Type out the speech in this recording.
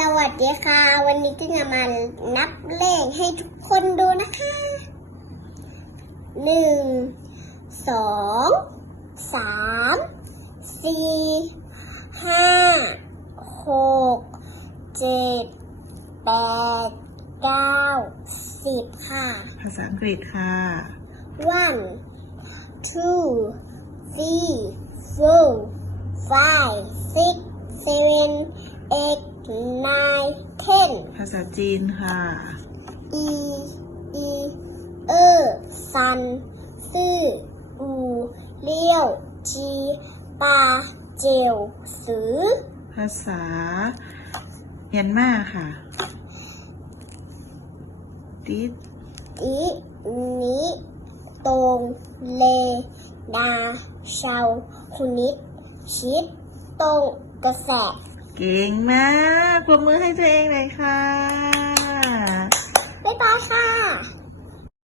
สวัสดีค่ะ วันนี้ก็จะมานับเลขให้ทุกคนดูนะคะหนึ่งสองสามสี่ห้าหกเจ็ดแปดเก้าสิบค่ะ ภาษาอังกฤษค่ะ one two three four five six seven eight nine ten ภาษาจีนค่ะ อีอีเออซันซื่ออูเลี้ยวจีปาเจียวสือ ภาษาเมียนมาค่ะดิดอีนี้ตรงเลดาเชาคุนิดชิดตรงกระแส เก่งมาก ปรบมือให้ตัวเองเลยค่ะ